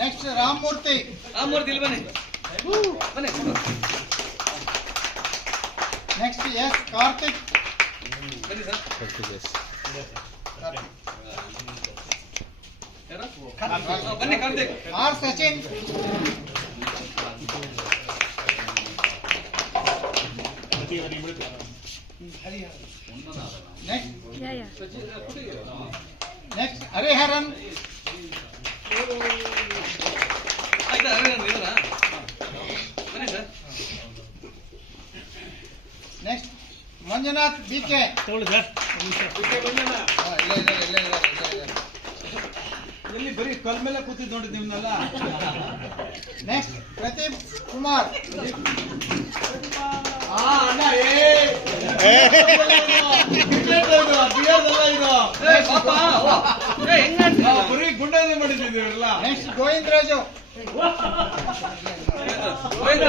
Next Ramamurthy. ಇಲ್ಲಿ ಬನ್ನಿ. Next S Karthik. ಬನ್ನಿ ಸರ್. ಬನ್ನಿ ಕಾರ್ತಿಕ್. ಆರ್ ಸಚಿನ್. ನೆಕ್ಸ್ಟ್ ಹರಿಹರನ್. ಆಯ್ತಾ ಹರಿಹರನ್ ಇವರಾ? ಬನ್ನಿ ಸರ್. Next Manjunath BK. ಎಲ್ಲಿ ಬರೀ ಕಲ್ ಮೇಲೆ ಕೂತಿದ್ ನೋಡಿ ನಿಮ್ನೆಲ್ಲ. ನೆಕ್ಸ್ಟ್ ಪ್ರದೀಪ್ ಕುಮಾರ್. ಬರೀ ಗುಂಡಾನೆ ಮಾಡಿದ್ದೀವಿ ಇವರೆಲ್ಲ. ನೆಕ್ಸ್ಟ್ ಗೋವಿಂದ ರಾಜು. ಗೋವಿಂದ